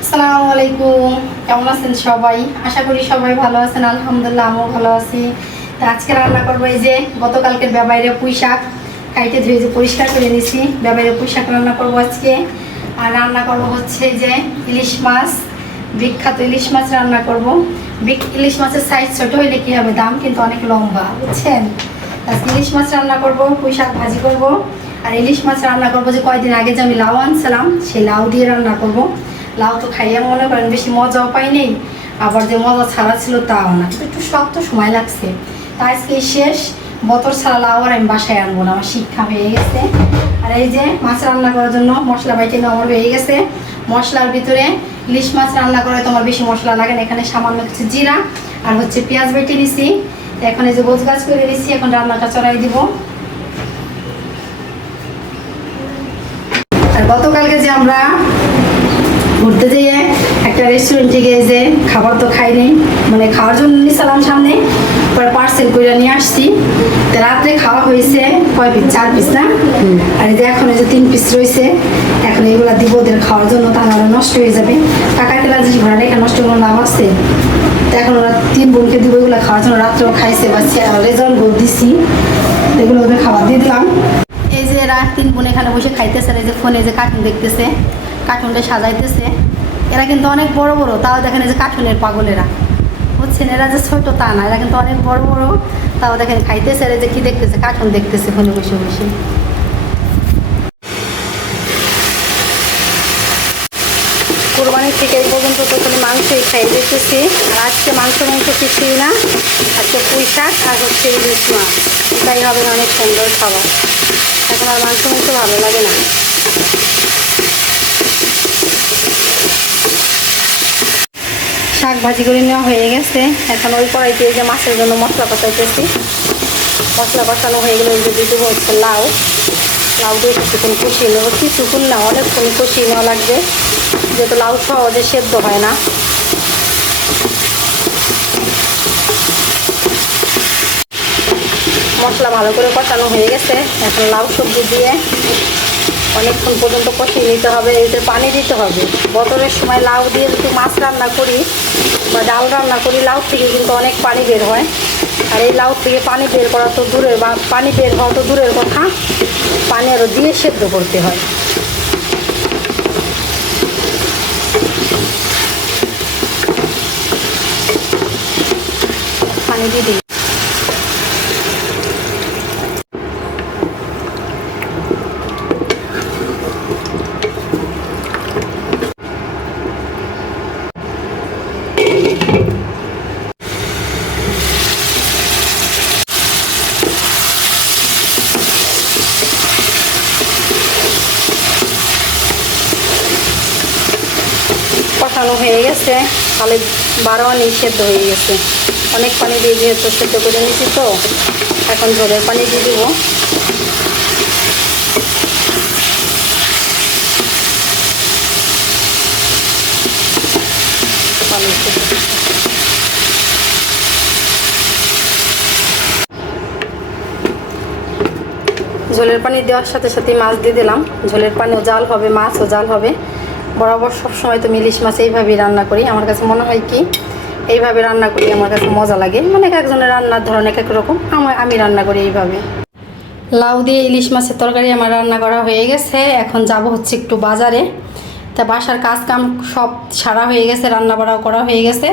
আসসালামু আলাইকুম, কেমন আছেন সবাই? আশা করি সবাই ভালো আছেন। আলহামদুলিল্লাহ আমিও ভালো আছি। তো আজকে রান্না করবো এই যে গতকালকের ব্যাবাইরে পুঁই শাক কাইটে ধুয়ে যে পরিষ্কার করে নিছি, ব্যাবাইরে পুঁই শাক রান্না করবো আজকে। আর রান্না করবো হচ্ছে যে ইলিশ মাছ, বিখ্যাত ইলিশ মাছ রান্না করবো। ইলিশ মাছের সাইজ ছোট হইলে কী হবে, দাম কিন্তু অনেক লম্বা, বুঝছেন? আজকে ইলিশ মাছ রান্না করবো, পুঁই শাক ভাজি করবো। আর ইলিশ মাছ রান্না করবো যে কয়েকদিন আগে যে আমি লাউ আনছিলাম, সেই লাউ দিয়ে রান্না করবো। লাউ তো খাইয়া মনে করেন বেশি মজাও পাই নেই, আবার যে মজা ছাড়া ছিল তাও না, কিন্তু একটু শক্ত সময় লাগছে। তা আজকে শেষ, বতর ছাড়া লাউ আর আমি বাসায় আনবো না, আমার শিক্ষা হয়ে গেছে। আর এই যে মাছ রান্না করার জন্য মশলা বাইটে আমার হয়ে গেছে। মশলার ভিতরে ইলিশ মাছ রান্না করে তোমার বেশি মশলা লাগে না, এখানে সামান্য কিছু জিরা আর হচ্ছে পেঁয়াজ বেটে নিছি। এখন এই যে গোছ গাছ করে নিছি, এখন রান্নাটা চড়াই দিব। আর গতকালকে যে আমরা ঘুরতে যেয়ে একটা রেস্টুরেন্টে গিয়ে যে খাবার তো খাইনি, মানে খাওয়ার জন্য নিয়েছিলাম সামনে, পরে পার্সেল করে নিয়ে আসছি। তো রাত্রে খাওয়া হয়েছে কয় পিস, 4 পিস না? আর এই যে এখন এই যে 3 পিস রয়েছে, এখন এগুলো দিব ওদের খাওয়ার জন্য, তাহলে নষ্ট হয়ে যাবে। টাকা কেলা জিনিস ঘোরা রেখে নষ্ট কোনো লাভ আছে? তো এখন ওরা 3 বোনকে দিব এগুলো খাওয়ার জন্য। রাত্রেও খাইছে বা রেজাল্ট গোল দিচ্ছি, এগুলো ওদের খাবার দিয়ে দিলাম। এই যে এরা 3 বোন এখানে বসে খাইতেছে, এই যে ফোনে যে কার্টুন দেখতেছে, কার্টুনটা সাজাইতেছে। এরা কিন্তু অনেক বড় বড়, তাও দেখেন এই যে কার্টুনের পাগলেরা, বুঝছেন? এরা যে ছোট তা না, এরা কিন্তু অনেক বড় বড়, তাও দেখেন খাইতেছে। এরা যে কি দেখতেছে, কার্টুন দেখতেছে ফোনে বসে বসে। কোরবানির থেকে এই পর্যন্ত তো খালি মাংসই খাইয়ে দিতেছি। আর আজকে মাংস কিছুই না, আজকে পুঁই শাক আর হচ্ছে ইলিশ মাছ, এটাই হবে অনেক সুন্দর খাবার। এখন আর মাংস ভালো লাগে না। শাক ভাজি করে নেওয়া হয়ে গেছে। এখন ওই কড়াইতে যে মাছের জন্য মশলা কষাইতেছি। মশলা কষানো হয়ে গেলে যে দিতে হচ্ছে লাউ, লাউ দিয়ে কিছুক্ষণ কষিয়ে নেবো। কিছুক্ষণ না, অনেকক্ষণ কষিয়ে নেওয়া লাগবে, যেহেতু লাউ সহজে সেদ্ধ হয় না। মশলা ভালো করে কষানো হয়ে গেছে, এখন লাউ সবজি দিয়ে অনেকক্ষণ পর্যন্ত কষিয়ে নিতে হবে। এতে পানি দিতে হবে। বছরের সময় লাউ দিয়ে যদি মাছ রান্না করি বা ডাল রান্না করি, লাউ থেকে কিন্তু অনেক পানি বের হয়। আর এই লাউ থেকে পানি বের করা তো দূরের, বা পানি বের হওয়া তো দূরের কথা, পানি আরও দিয়ে সেদ্ধ করতে হয়। পানি দিয়ে দিই। কষানো হয়ে গেছে, তাহলে 12 আনি সেদ্ধ হয়ে গেছে। অনেক পানি দিয়ে যেহেতু সেদ্ধ করে নিচ্ছি, তো এখন ঝোলের পানি দিয়ে দেবো। ঝোলের পানি দেওয়ার সাথে সাথে মাছ দিয়ে দিলাম। ঝোলের পানিও জাল হবে, মাছও জাল হবে। বরাবর সবসময় তো ইলিশ মাছ এইভাবেই রান্না করি। আমার কাছে মনে হয় কি, এইভাবে রান্না করি আমার কাছে মজা লাগে। মানে এক একজনের রান্নার ধরন এক এক রকম, আমি রান্না করি এইভাবে। লাউ দিয়ে ইলিশ মাছের তরকারি আমার রান্না করা হয়ে গেছে। এখন যাব হচ্ছে একটু বাজারে। তা বাসার কাজ কাম সব সারা হয়ে গেছে, রান্না বাড়াও করা হয়ে গেছে।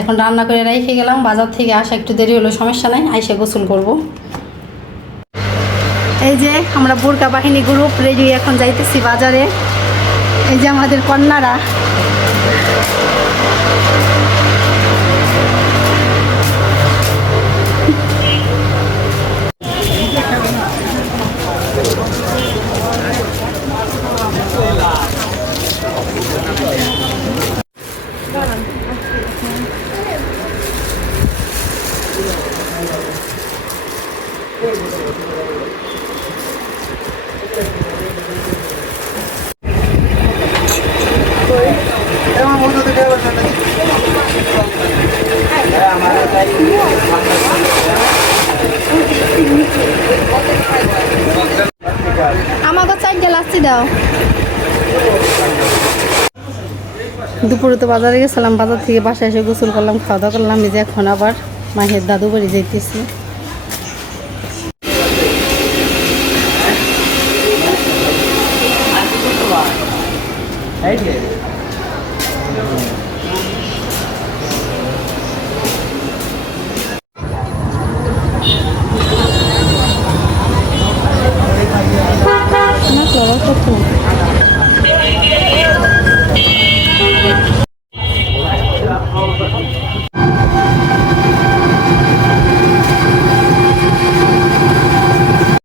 এখন রান্না করে রেখে গেলাম। বাজার থেকে আসা একটু দেরি হলো, সমস্যা নাই, আইসে গোসল করব। এই যে আমরা বোরকা বাহিনী গ্রুপ রেডি, এখন যাইতেছি বাজারে। এই যে আমাদের কন্যারা, আমাকে 4 গ্লাস দাও। দুপুরে তো বাজারে গেছিলাম, বাজার থেকে বাসায় এসে গোসল করলাম, খাওয়া দাওয়া করলাম। এই যে এখন আবার মায়ের দাদু বাড়ি যাইতেছি। এই যে